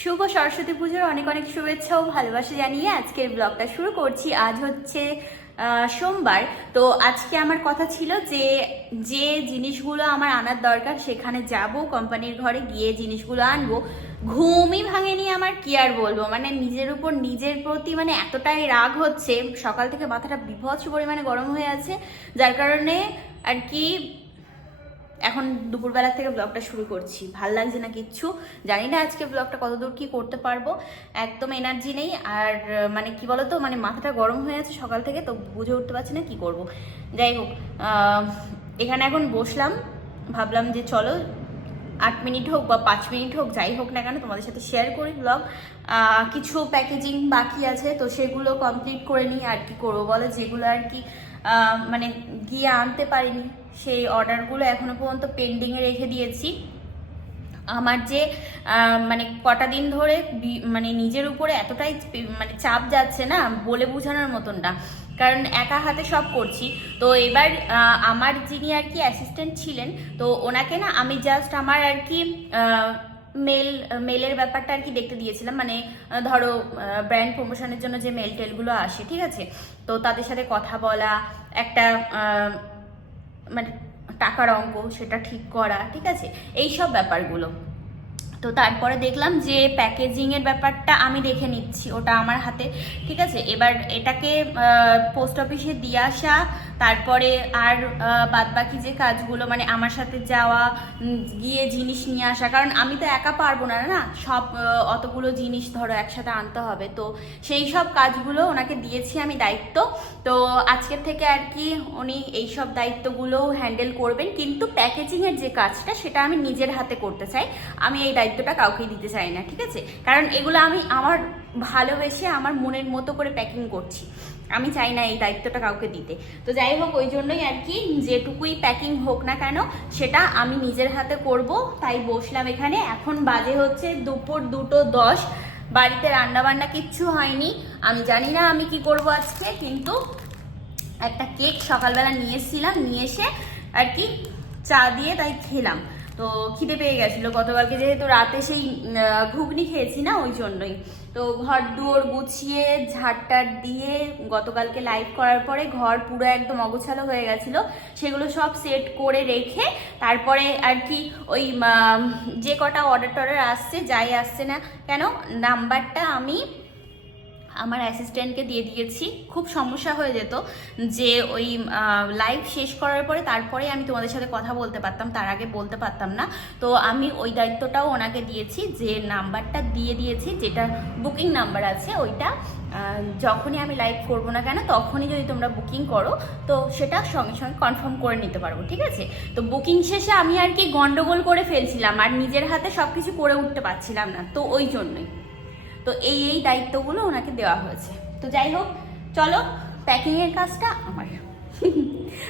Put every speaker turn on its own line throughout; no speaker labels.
শুভ সরস্বতী পুজোর অনেক অনেক শুভেচ্ছা ও ভালোবাসা জানিয়ে আজকের ব্লগটা শুরু করছি। আজ হচ্ছে সোমবার। তো আজকে আমার কথা ছিল যে যে জিনিসগুলো আমার আনার দরকার সেখানে যাব, কোম্পানির ঘরে গিয়ে জিনিসগুলো আনব। ঘুমই ভাঙেনি আমার, কি আর বলব? মানে নিজের উপর, নিজের প্রতি মানে এতটাই রাগ হচ্ছে, সকাল থেকে মাথাটা বিভৎস পরিমাণে গরম হয়ে আছে, যার কারণে আর কি এখন দুপুরবেলা থেকে ব্লগটা শুরু করছি। ভালো লাগছে না কিচ্ছু? জানি না আজকে ব্লগটা কতদূর কি করতে পারব। একদম এনার্জি নেই। আর মানে কি বলতো? মানে মাথাটা গরম হয়ে আছে সকাল থেকে, তো বুঝে উঠতে পারছি না কি করব। যাই হোক এখানে এখন বসলাম। ভাবলাম যে চলো, আট মিনিট হোক বা পাঁচ মিনিট হোক, যাই হোক না কেন তোমাদের সাথে শেয়ার করি ব্লগ কিছু প্যাকেজিং বাকি আছে, তো সেগুলো কমপ্লিট করে নিই। আর কি করব বলো? যেগুলো আর কি মানে গিয়ে আনতে পারিনি। সেই অর্ডারগুলো এখনও পর্যন্ত পেন্ডিংয়ে রেখে দিয়েছি। আমার যে মানে কটা দিন ধরে মানে নিজের উপরে এতটাই মানে চাপ যাচ্ছে না বলে বোঝানোর মতন না। কারণ একা হাতে সব করছি। তো এবার আমার যিনি আর কি অ্যাসিস্ট্যান্ট ছিলেন, তো ওনাকে না আমি জাস্ট আমার আর কি মেল মেলের ব্যাপারটা আর কি দেখতে দিয়েছিলাম। মানে ধরো ব্র্যান্ড প্রমোশনের জন্য যে মেল টেলগুলো আসে, ঠিক আছে? তো তাদের সাথে কথা বলা, একটা মানে টাকার অঙ্ক সেটা ঠিক করা ঠিক আছে? এই সব ব্যাপারগুলো। তো তারপরে দেখলাম যে প্যাকেজিংয়ের ব্যাপারটা আমি দেখে নিচ্ছি, ওটা আমার হাতে। ঠিক আছে? এবার এটাকে পোস্ট অফিসে দিয়ে আসা, তারপরে আর বাদ বাকি যে কাজগুলো মানে আমার সাথে যাওয়া গিয়ে জিনিস নিয়ে আসা, কারণ আমি তো একা পারব না না? সব অতগুলো জিনিস ধরো একসাথে আনতে হবে। তো সেই সব কাজগুলো ওনাকে দিয়েছি আমি দায়িত্ব। তো আজকের থেকে আর কি উনি এই সব দায়িত্বগুলো হ্যান্ডেল করবেন। কিন্তু প্যাকেজিংয়ের যে কাজটা, সেটা আমি নিজের হাতে করতে চাই। আমি এই দায়িত্বটা কাউকেই দিতে চাই না, ঠিক আছে? কারণ এগুলো আমি আমার ভালোবেসে আমার মনের মতো করে প্যাকিং করছি। আমি চাই না এই দায়িত্বটা কাউকে দিতে। তো যাই হোক, ওই জন্যই আর কি যেটুকুই প্যাকিং হোক না কেন, সেটা আমি নিজের হাতে করব, তাই বসলাম এখানে। এখন বাজে হচ্ছে দুপুর দুটো দশ। বাড়িতে রান্না বান্না কিচ্ছু হয়নি। আমি জানি না আমি কি করব আজকে, কিন্তু একটা কেক সকালবেলা নিয়ে এসেছিলাম, নিয়ে এসে আর কি চা দিয়ে তাই খেলাম। তো খিদে পেয়ে গেছিল। গতকালকে যেহেতু রাতে সেই ঘুগনি খেয়েছি না, ওই জন্যই। তো ঘর দুয়ার গুছিয়ে, ঝাড়টার দিয়ে গতকালকে লাইভ করার পরে ঘর পুরো একদম অগোছালো হয়ে গেছিল। সেগুলো সব সেট করে রেখে তারপরে আর কি ওই যে কটা অর্ডার টর্ডার আসছে, যাই আসছে না কেন নাম্বারটা আমি আমার অ্যাসিস্ট্যান্টকে দিয়ে দিয়েছি। খুব সমস্যা হয়ে যেত যে ওই লাইভ শেষ করার পরে তারপরে আমি তোমাদের সাথে কথা বলতে পারতাম, তার আগে বলতে পারতাম না। তো আমি ওই দায়িত্বটাও ওনাকে দিয়েছি যে নাম্বারটা দিয়ে দিয়েছি, যেটা বুকিং নাম্বার আছে ওইটা যখনই আমি লাইভ করব না কেন তখনই যদি তোমরা বুকিং করো, তো সেটা সঙ্গে সঙ্গে কনফার্ম করে নিতে পারব, ঠিক আছে? তো বুকিং শেষে আমি আর কি গন্ডগোল করে ফেলছিলাম, আর নিজের হাতে সব কিছু করে উঠতে পারছিলাম না, তো ওই জন্যই। তো এই এই দায়িত্বগুলো ওনাকে দেওয়া হয়েছে। তো যাই হোক, চলো প্যাকিংয়ের কাজটা আমার।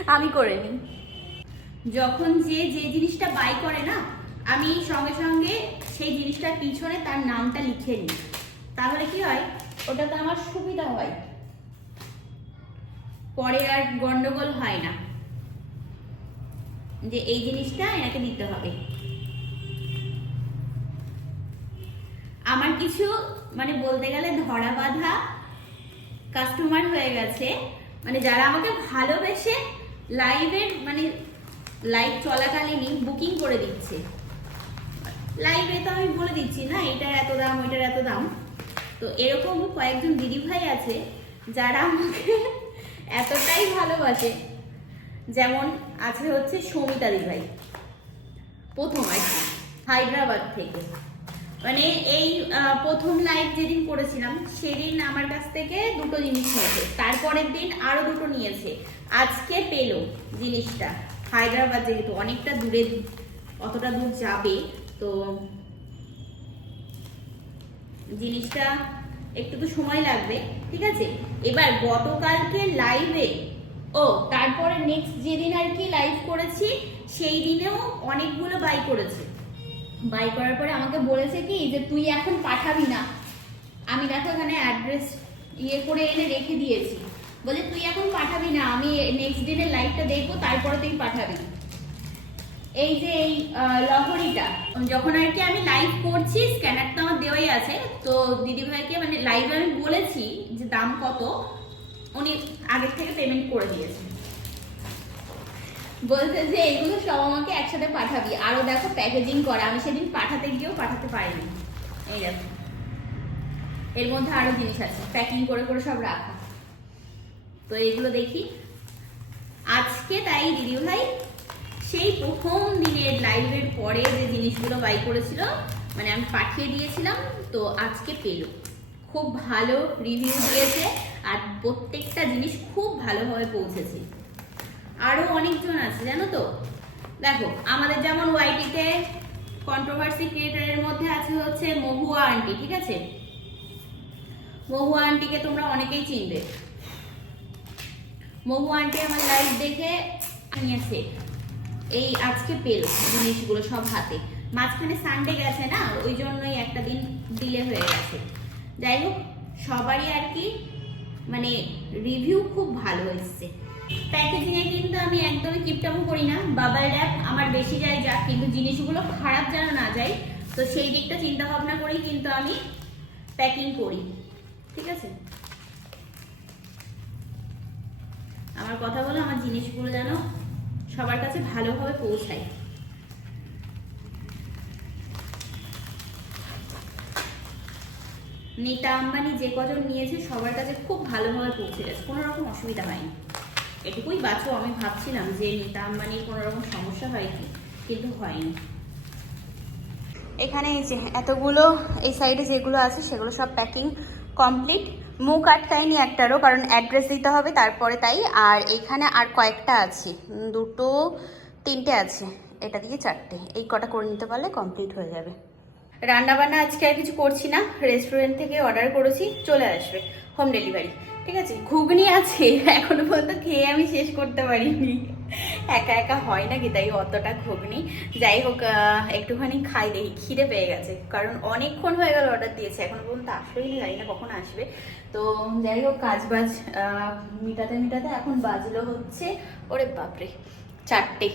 আমি করে নিই। যখন যে যে জিনিসটা বাই করে না, আমি সঙ্গে সঙ্গে সেই জিনিসটার পিছনে তার নামটা লিখে নিই। তাহলে কি হয়? ওটাতে আমার সুবিধা হয়। পরে আর গন্ডগোল হয় না। যে এই জিনিসটা এনাকে দিতে হবে। আমার কিছু মানে বলতে গেলে ধরা বাঁধা কাস্টমার হয়ে গেছে। মানে যারা আমাকে ভালোবেসে লাইভের মানে লাইভ চলাকালীনই বুকিং করে দিচ্ছে। লাইভে তো আমি বলে দিচ্ছি না, এটার এত দাম, ওইটার এত দাম। তো এরকম কয়েকজন দিদিভাই আছে, যারা আমাকে এতটাই ভালোবাসে। যেমন আছে হচ্ছে সৌমিতা দিদিভাই প্রথম আর কি, হায়দ্রাবাদ থেকে। মানে এই প্রথম লাইভ যেদিন করেছিলাম, সেদিন আমার কাছ থেকে দুটো জিনিস নিয়েছে। তারপরের দিন আরও দুটো নিয়েছে। আজকে পেল জিনিসটা। হায়দ্রাবাদ যেহেতু অনেকটা দূরে, অতটা দূর যাবে, তো জিনিসটা একটু তো সময় লাগবে, ঠিক আছে? এবার গতকালকে লাইভে ও, তারপরে নেক্সট যেদিন আর কি লাইভ করেছি, সেই দিনেও অনেকগুলো বাই করেছে। বাই করার পরে আমাকে বলেছে কি যে তুই এখন পাঠাবি না। আমি দেখো এখানে অ্যাড্রেস ইয়ে করে এনে রেখে দিয়েছি। বলে তুই এখন পাঠাবি না, আমি নেক্সট দিনের লাইভটা দেখব তারপরে তুই পাঠাবি। এই যে এই লহরিটা, যখন আর কি আমি লাইভ করছি স্ক্যানারটা আমার দেওয়াই আছে, তো দিদি ভাইকে মানে লাইভে আমি বলেছি যে দাম কত, উনি আগের থেকে পেমেন্ট করে দিয়েছে। বলছে যে এগুলো সব আমাকে একসাথে পাঠাবি। আরও দেখো প্যাকেজিং করা। আমি সেদিন পাঠাতে গিয়েও পাঠাতে পারিনি। এই দেখো। এর মধ্যে আরও জিনিস আছে। প্যাকিং করে করে সব রাখা। তো এগুলো দেখি। আজকে তাই দিদি ভাই সেই প্রথম দিনের লাইভের পরে যে জিনিসগুলো বাই করেছিল মানে আমি পাঠিয়ে দিয়েছিলাম, তো আজকে পেল। খুব ভালো রিভিউ দিয়েছে। আর প্রত্যেকটা জিনিস খুব ভালোভাবে পৌঁছেছে। আরও অনেকজন আছে, জানো তো? দেখো, আমাদের যেমন ওয়াইটিতে কন্ট্রোভার্সি ক্রিয়েটারের মধ্যে আছে হচ্ছে মহুয়া আন্টি ঠিক আছে? মহুয়া আন্টিকে তোমরা অনেকেই চিনবে। মহু আন্টি আমার লাইভ দেখে নিয়েছে এই আজকে পেল জিনিসগুলো সব হাতে। মাঝখানে সানডে গেছে না, ওই জন্যই একটা দিন ডিলে হয়ে গেছে। যাই হোক, সবারই আর কি মানে রিভিউ খুব ভালো এসছে। প্যাকেজিং এ কিন্তু আমি একদমই কিপটামো করি না। বাবার র্যাপ আমার বেশি যায় যাক, কিন্তু জিনিসগুলো খারাপ যেন না যায়, তো সেই দিকটা চিন্তা ভাবনা করেই কিন্তু আমি প্যাকিং করি। ঠিক আছে? আমার কথা বলো, আমার জিনিসগুলো যেন সবার কাছে ভালোভাবে পৌঁছায়। নিতা আম্বানি যে কজন নিয়েছে, সবার কাছে খুব ভালোভাবে পৌঁছে গেছে, কোনো রকম অসুবিধা হয়নি। এটুকুই বাঁচো আমি ভাবছিলাম যে নিতা আম্বানির কোনো রকম সমস্যা হয় কি, কিন্তু হয়নি। এখানে এই যে এতগুলো, এই সাইডে যেগুলো আছে, সেগুলো সব প্যাকিং কমপ্লিট মুখ আটকায়নি একটারও, কারণ অ্যাড্রেস দিতে হবে তারপরে তাই। আর এখানে আর কয়েকটা আছে, দুটো, তিনটে আছে, এটা দিয়ে চারটে। এই কটা করে নিতে পারলে কমপ্লিট হয়ে যাবে। রান্না বান্না আজকে আর কিছু করছি না রেস্টুরেন্ট থেকে অর্ডার করেছি, চলে আসবে হোম ডেলিভারি ঠিক আছে, ঘুগনি আছে, এখনও পর্যন্ত খেয়ে আমি শেষ করতে পারিনি। একা একা হয় নাকি তাই অতটা ঘুগনি? যাই হোক একটুখানি খাই দেখি, খিদে পেয়ে গেছে, কারণ অনেকক্ষণ হয়ে গেল অর্ডার দিয়েছে, এখনও পর্যন্ত আসবেই না, জানি না কখন আসবে। তো যাই হোক কাজ বাজ মিটাতে মিটাতে এখন বাজলো হচ্ছে, ওরে বাপরে, চারটে।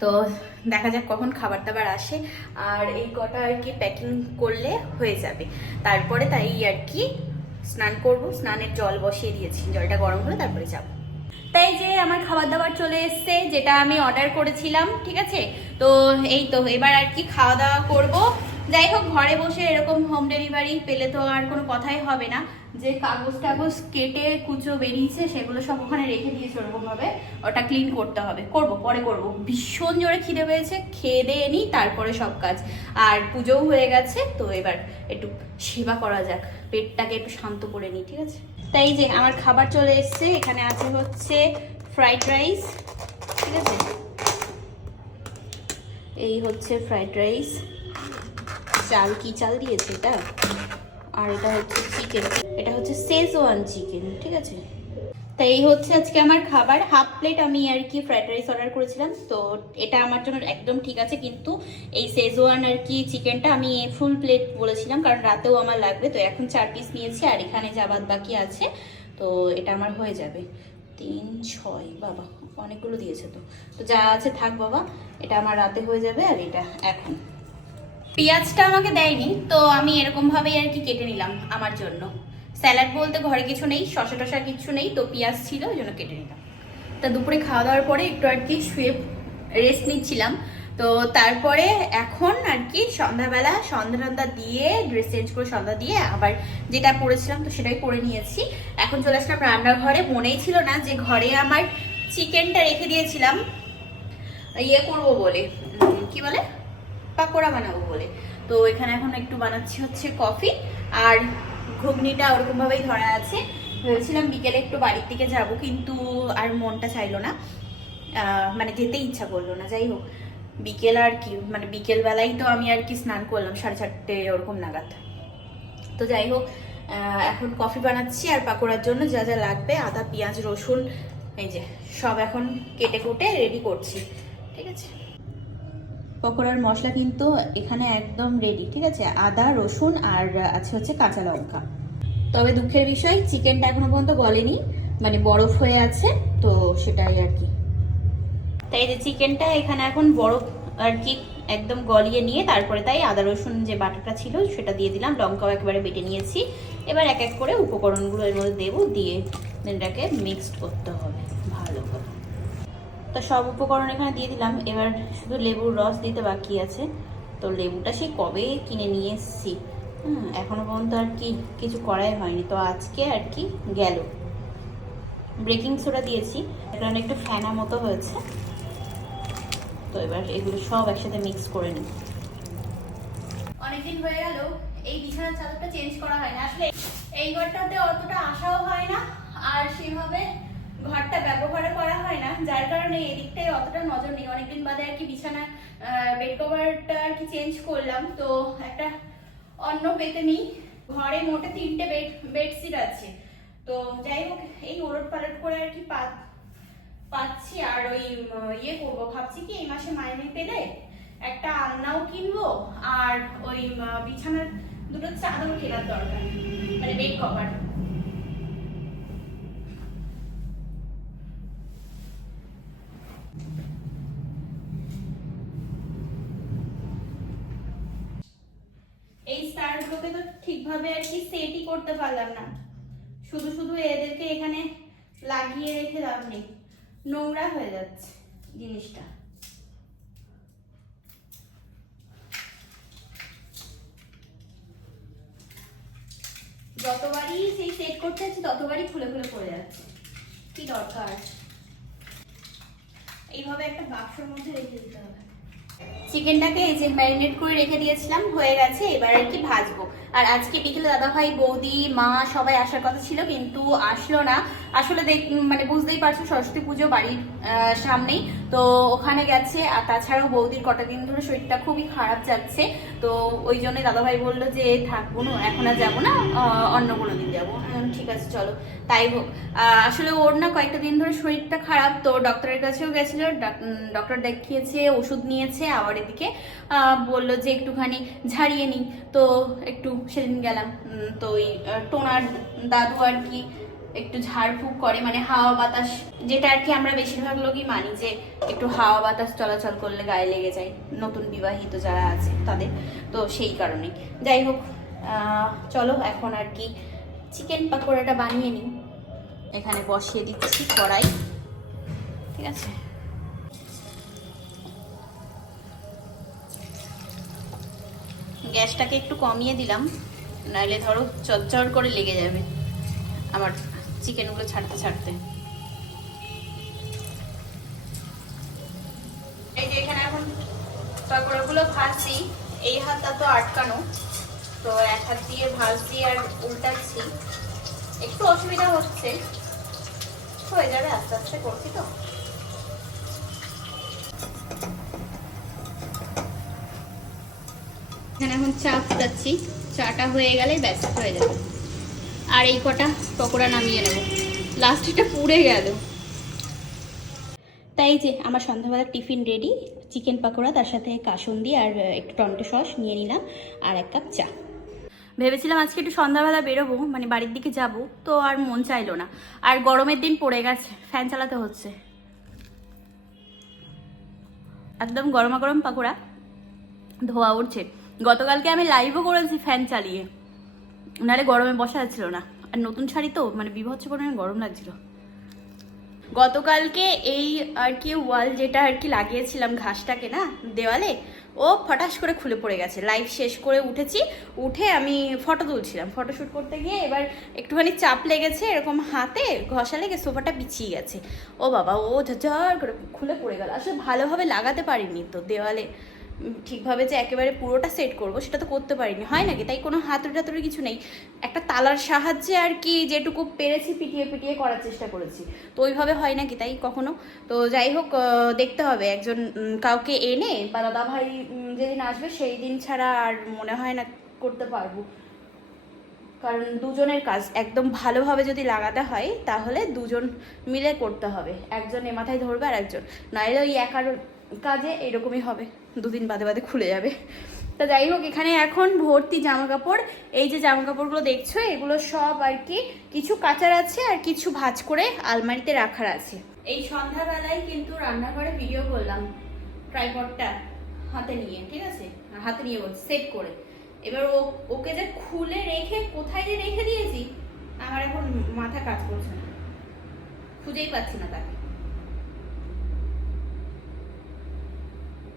তো দেখা যাক কখন খাবার দাবার আসে, আর এই কটা আর কি প্যাকিং করলে হয়ে যাবে। তারপরে তাই আর কি স্নান করব, স্নানের জল বসিয়ে দিয়েছি। জলটা গরম হলে তারপরে যাব। তাই যে আমার খাবার দাবার চলে এসছে, যেটা আমি অর্ডার করেছিলাম, ঠিক আছে? তো এই তো, এবার আর কি খাওয়া দাওয়া করব? যাই হোক, ঘরে বসে এরকম হোম ডেলিভারি পেলে তো আর কোনো কথাই হবে না। যে কাগজ টাগজ কেটে কুচো বেরিয়েছে, সেগুলো সব ওখানে রেখে দিয়েছে ওরকম ভাবে ওটা ক্লিন করতে হবে। করব, পরে করব। ভীষণ জোরে খিদে পেয়েছে, খেয়ে দিয়ে নিই তারপরে সব কাজ। আর পুজোও হয়ে গেছে, তো এবার একটু সেবা করা যাক। পেটটাকে একটু শান্ত করে নিই ঠিক আছে? তাই যে আমার খাবার চলে এসছে, এখানে আছে হচ্ছে ফ্রাইড রাইস ঠিক আছে? এই হচ্ছে ফ্রাইড রাইস চাল কি চাল দিয়েছে এটা? আর এটা হচ্ছে চিকেন এটা হচ্ছে সেজওয়ান চিকেন ঠিক আছে? তাই এই হচ্ছে আজকে আমার খাবার। হাফ প্লেট আমি আর কি ফ্রাইড রাইস অর্ডার করেছিলাম, তো এটা আমার জন্য একদম ঠিক আছে। কিন্তু এই সেজওয়ান আর কি চিকেনটা আমি ফুল প্লেট বলেছিলাম, কারণ রাতেও আমার লাগবে। তো এখন চার পিস নিয়েছি, আর এখানে যা বাদ বাকি আছে, তো এটা আমার হয়ে যাবে। তিন, ছয়, বাবা, অনেকগুলো দিয়েছে তো। তো যা আছে থাক বাবা, এটা আমার রাতে হয়ে যাবে, আর এটা এখন। পেঁয়াজটা আমাকে দেয়নি, তো আমি এরকম ভাবেই আর কি কেটে নিলাম আমার জন্য। স্যালাড বলতে ঘরে কিছু নেই, শসা টসা কিছু নেই, তো পেঁয়াজ ছিল, ওই জন্য কেটে নিলাম। তা দুপুরে খাওয়া দাওয়ার পরে একটু আর কি শুয়ে রেস্ট নিচ্ছিলাম। তো তারপরে এখন আর কি সন্ধ্যাবেলা সন্ধ্যা টন্ধা দিয়ে ড্রেস চেঞ্জ করে সন্ধ্যা দিয়ে আবার যেটা পরেছিলাম তো সেটাই পরে নিয়েছি। এখন চলে আসলাম রান্নাঘরে। মনেই ছিল না যে ঘরে আমার চিকেনটা রেখে দিয়েছিলাম। ইয়ে করব বলে কি বলে? পাকোড়া বানাবো বলে। তো এখানে এখন একটু বানাচ্ছি হচ্ছে কফি, আর ঘুগনিটা ওরকম ভাবেই ধরা আছে। ভেবেছিলাম বিকেলে একটু বাড়ির দিকে যাব, কিন্তু আর মনটা চাইলো না। মানে যেতে ইচ্ছা করল না, যাই হোক। বিকেল আর কি মানে বিকেল বেলায় তো আমি আর কি স্নান করলাম সাড়ে চারটে ওরকম নাগাদ। তো যাই হোক এখন কফি বানাচ্ছি আর পাকোড়ার জন্য যা যা লাগবে, আদা, পেঁয়াজ, রসুন, এই যে, সব এখন কেটে কুটে রেডি করছি। ঠিক আছে? পকোড়ার মশলা কিন্তু এখানে একদম রেডি ঠিক আছে? আদা, রসুন আর আছে হচ্ছে কাঁচা লঙ্কা। তবে দুঃখের বিষয় চিকেনটা এখনও পর্যন্ত গলেনি মানে বরফ হয়ে আছে, তো সেটাই আর কি। তাই যে চিকেনটা এখানে এখন বরফ আর কি একদম গলিয়ে নিয়ে, তারপরে তাই আদা, রসুন যে বাটাটা ছিল, সেটা দিয়ে দিলাম। লঙ্কাও একবারে বেটে নিয়েছি। এবার এক এক করে উপকরণগুলো এর মধ্যে দেবো, দিয়ে এটাকে মিক্সড করতে হবে, ভালো করে। তো সব উপকরণ এখানে দিয়ে দিলাম। এবার শুধু লেবুর রস দিতে বাকি আছে। তো লেবুটা সেই কবে কিনে নিয়ে এসেছি? হুম, এখনও পর্যন্ত আর কি কিছু করাই হয়নি। তো আজকে আর কি গেল। ব্রেকিং সোডা দিয়েছি। কারণ একটু ফ্যানা মতো হয়েছে। তো এবার এগুলো সব একসাথে মিক্স করে নিই। অনেকদিন হয়ে গেল। এই বিছানার চাদরটা চেঞ্জ করা হয় না। আসলে এই ঘরটাতে অতটা আসাও হয় না। আর সেভাবে ঘরটা ব্যবহার করা হয় না, যার কারণে এদিকটায় অতটা নজর নেই। অনেকদিন বাদে আর কি বিছানা বেড কভারটা আর কি চেঞ্জ করলাম। তো একটা অন্য পেতে নিই। ঘরে মোটে তিনটে বেড বেডশিট আছে। তো যাই হোক, এই ওলট পালট করে আর কি পাচ্ছি আর ওই ইয়ে করব। ভাবছি কি এই মাসে মাইনে পেলে একটা আলনাও কিনবো আর ওই বিছানার দুটো চাদর কেনার দরকার। মানে বেড কভার এই স্টারগুলোকে তো ঠিকভাবে আর কি সেটই করতে পারলাম না। শুধু শুধু এদেরকে এখানে লাগিয়ে রেখে লাভ নেই। নোংরা হয়ে যাচ্ছে জিনিসটা। যতবারই সেই সেট করতে যাচ্ছি, ততবারই খুলে খুলে পড়ে যাচ্ছে। কি দরকার? এইভাবে একটা বাক্সের মধ্যে রেখে দিতে হবে। চিকেনটাকে এই যে ম্যারিনেট করে রেখে দিয়েছিলাম, হয়ে গেছে, এবার আর কি ভাজবো। আর আজকে বিকেলে দাদাভাই, বৌদি, মা সবাই আসার কথা ছিল, কিন্তু আসলো না। আসলে মানে বুঝতেই পারছ, সরস্বতী পুজো বাড়ির সামনেই। তো ওখানে গেছে, আর তাছাড়াও বৌদির কটা দিন ধরে শরীরটা খুবই খারাপ যাচ্ছে। তো ওই জন্যই দাদাভাই বলল যে থাকব না এখন আর যাব না অন্য কোনো দিন যাব। ঠিক আছে, চলো। তাই হোক আসলে ওর না কয়েকটা দিন ধরে শরীরটা খারাপ। তো ডক্টরের কাছেও গেছিল ডক্টর দেখিয়েছে, ওষুধ নিয়েছে আবার এদিকে বলল যে, একটুখানি ঝাড়িয়ে নিই। তো একটু সেদিন গেলাম তো ওই টোনার দাদু আর কি একটু ঝাড়ফুঁক করে মানে হাওয়া বাতাস, যেটা আর কি আমরা বেশিরভাগ লোকই মানি যে একটু হাওয়া বাতাস চলাচল করলে গায়ে লেগে যায়। নতুন বিবাহিত যারা আছে তাদের, তো সেই কারণে যাই হোক চলো এখন আর কি চিকেন পাকোড়াটা বানিয়ে নিই। এখানে বসিয়ে দিচ্ছি কড়াই। ঠিক আছে? গ্যাসটাকে একটু কমিয়ে দিলাম, নাহলে ধরো চচ্চড় করে লেগে যাবে। আমার চিকেনগুলো ছাড়তে ছাড়তে। এই যে এখানে এখন পাকোড়াগুলো ভাজছি, এই হাতটা তো আটকানো। তো এক হাত দিয়ে ভাজছি আর উল্টাচ্ছি। একটু অসুবিধা হচ্ছে। হয়ে যাবে আস্তে আস্তে করছি তো। এখানে এখন চা ফুটাচ্ছি। চাটা হয়ে গেলে ব্যাস, হয়ে যাবে। আর এই কটা পকোড়া নামিয়ে নেব। লাস্টটা পুড়ে গেল। তাই যে আমার সন্ধ্যাবেলার টিফিন রেডি চিকেন পাকোড়া, তার সাথে কাসুন্দি আর একটু টমেটো সস নিয়ে নিলাম, আর এক কাপ চা। ভেবেছিলাম আজকে একটু সন্ধ্যাবেলা বেরোবো মানে বাড়ির দিকে যাব, তো আর মন চাইলো না। আর গরমের দিন পড়ে গেছে ফ্যান চালাতে হচ্ছে। একদম গরমা গরম পাকোড়া, ধোয়া উঠছে গতকালকে আমি লাইভও করেছি ফ্যান চালিয়ে। নাহলে গরমে বসা যাচ্ছিল না। আর নতুন শাড়ি তো মানে বিভৎস পরিমাণে গরম লাগছিল। গতকালকে এই আর কি ওয়াল যেটা আর কি লাগিয়েছিলাম ঘাসটাকে না, দেওয়ালে, ও ফটাস করে খুলে পড়ে গেছে। লাইভ শেষ করে উঠেছি, উঠে আমি ফটো তুলছিলাম। ফটো শ্যুট করতে গিয়ে এবার একটুখানি চাপ লেগেছে, এরকম হাতে ঘষা লেগে সোফাটা পিছিয়ে গেছে। ও বাবা, ও ঝরঝর করে খুলে পড়ে গেল। আসলে ভালোভাবে লাগাতে পারিনি তো দেওয়ালে। ঠিকভাবে যে একেবারে পুরোটা সেট করব, সেটা তো করতে পারিনি। হয় নাকি? তাই কোনো হাতুড়ি টাতুড়ি কিছু নেই। একটা তালার সাহায্যে আর কি যেটুকু পেরেছি পিটিয়ে পিটিয়ে করার চেষ্টা করেছি। তো ওইভাবে হয় নাকি তাই কখনো? তো যাই হোক দেখতে হবে। একজন কাউকে এনে বা দাদা ভাই যেদিন আসবে সেই দিন ছাড়া আর মনে হয় না করতে পারব। কারণ দুজনের কাজ। একদম ভালোভাবে যদি লাগাতে হয়, তাহলে দুজন মিলে করতে হবে। একজন এ মাথায় ধরবে আর একজন। নাহলে ওই একার কাজে এরকমই হবে। দুদিন বাদে বাদে খুলে যাবে। তা যাই হোক, এখানে এখন ভর্তি জামা কাপড় এই যে জামা কাপড়গুলো দেখছ, এগুলো সব আর কি কিছু কাচার আছে আর কিছু ভাঁজ করে আলমারিতে রাখার আছে। এই সন্ধ্যাবেলায় কিন্তু রান্নাঘরে ভিডিও করলাম ট্রাইপডটা হাতে নিয়ে, ঠিক আছে? হাতে নিয়ে বলছি সেট করে। এবার ও, ওকে যে খুলে রেখে কোথায় যে রেখে দিয়েছি, আমার এখন মাথা কাজ করছে না। খুঁজেই পাচ্ছি না তাকে।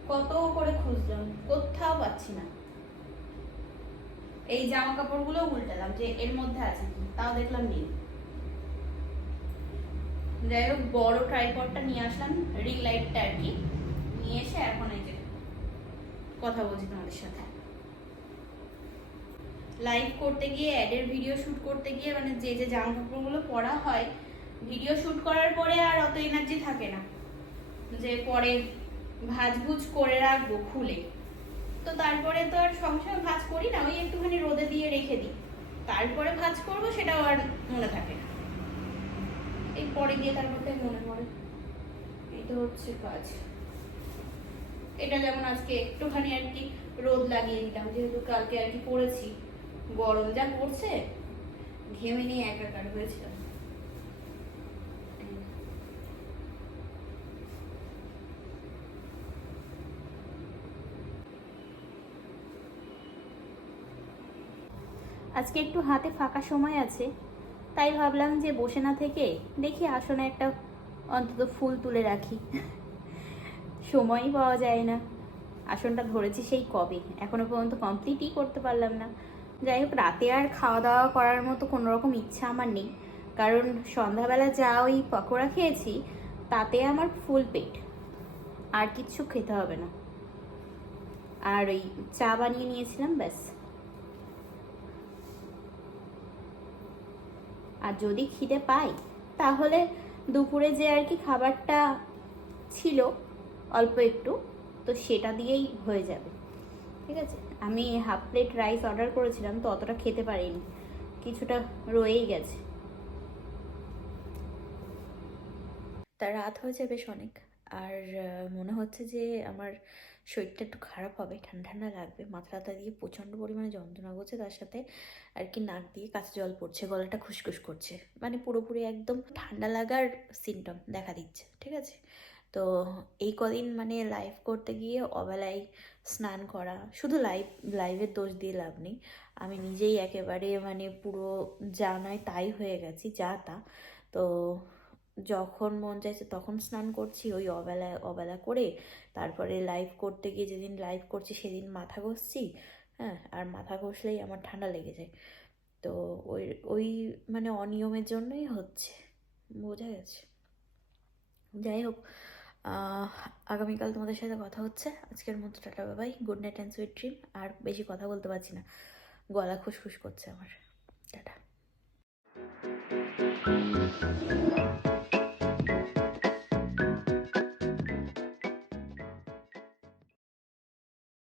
কত করে খুঁজলাম? কোথাও পাচ্ছি না। এই জামা কাপড়গুলো উল্টালাম যে এর মধ্যে আছে কি তাও দেখলাম নেই। যাই হোক, বড় ট্রাইপডটা নিয়ে আসলাম রিং লাইটটা আর কি। নিয়ে এসে এখন এই যে কথা বলছি তোমাদের সাথে। লাইভ করতে গিয়ে অ্যাডের ভিডিও শ্যুট করতে গিয়ে মানে যে যে জামা কাপড়গুলো পরা হয় ভিডিও শ্যুট করার পরে আর অত এনার্জি থাকে না। যে পরে ভাজভুজ করে রাখব খুলে। তো তারপরে তো আর সবসময় ভাজ করি না, ওই একটুখানি রোদে দিয়ে রেখে দিই। তারপরে ভাজ করব সেটাও আর মনে থাকে না। এই পরে গিয়ে তারপরে মনে পড়ে। তো হচ্ছে কাজ। এটা যেমন আজকে একটুখানি আর কি রোদ লাগিয়ে দিলাম, যেহেতু কালকে আর কি পড়েছি, গরম যা পড়ছে, ঘেমে নিয়ে একাকার হয়েছিলাম। আজকে একটু হাতে ফাঁকা সময় আছে, তাই ভাবলাম যে বসে না থেকে দেখি আসনে একটা অন্তত ফুল তুলে রাখি। সময়ই পাওয়া যায় না। আসনটা ধরেছি সেই কবে? এখনও পর্যন্ত কমপ্লিটই করতে পারলাম না। যাই হোক, রাতে আর খাওয়া দাওয়া করার মতো কোনো রকম ইচ্ছা আমার নেই। কারণ সন্ধ্যাবেলা যা ওই পকোড়া খেয়েছি, তাতে আমার ফুল পেট। আর কিচ্ছু খেতে হবে না। আর ওই চা বানিয়ে নিয়েছিলাম, ব্যাস। আর যদি খিদে পাই, তাহলে দুপুরে যে আর কি খাবারটা ছিল, অল্প একটু, তো সেটা দিয়েই হয়ে যাবে। ঠিক আছে? আমি হাফ প্লেট রাইস অর্ডার করেছিলাম, তো অতটা খেতে পারিনি। কিছুটা রয়েই গেছে। তা রাত হয়েছে বেশ অনেক। আর মনে হচ্ছে যে আমার শরীরটা একটু খারাপ হবে, ঠান্ডা ঠান্ডা লাগবে। মাথা টাথা দিয়ে প্রচণ্ড পরিমাণে যন্ত্রণা করছে, তার সাথে আর কি নাক দিয়ে কাঁচা জল পড়ছে, গলাটা খুসখুস করছে। মানে পুরোপুরি একদম ঠান্ডা লাগার সিমটম দেখা দিচ্ছে, ঠিক আছে? তো এই কদিন মানে লাইভ করতে গিয়ে অবেলায় স্নান করা, শুধু লাইভ লাইভের দোষ দিয়ে লাভ নেই। আমি নিজেই একেবারে মানে পুরো যা নয় তাই হয়ে গেছি, যা তা। তো যখন মন চাইছে তখন স্নান করছি, ওই অবেলা অবেলা করে। তারপরে লাইভ করতে গিয়ে যেদিন লাইভ করছি সেদিন মাথা ঘষছি হ্যাঁ? আর মাথা ঘষলেই আমার ঠান্ডা লেগে যায়। তো ওই ওই মানে অনিয়মের জন্যই হচ্ছে, বোঝা গেছে। যাই হোক আগামীকাল তোমাদের সাথে কথা হচ্ছে। আজকের মতো tata Babai good night and sweet dream আর বেশি কথা বলতে পারছি না, গলা খুশখুশ করছে আমার। টাটা।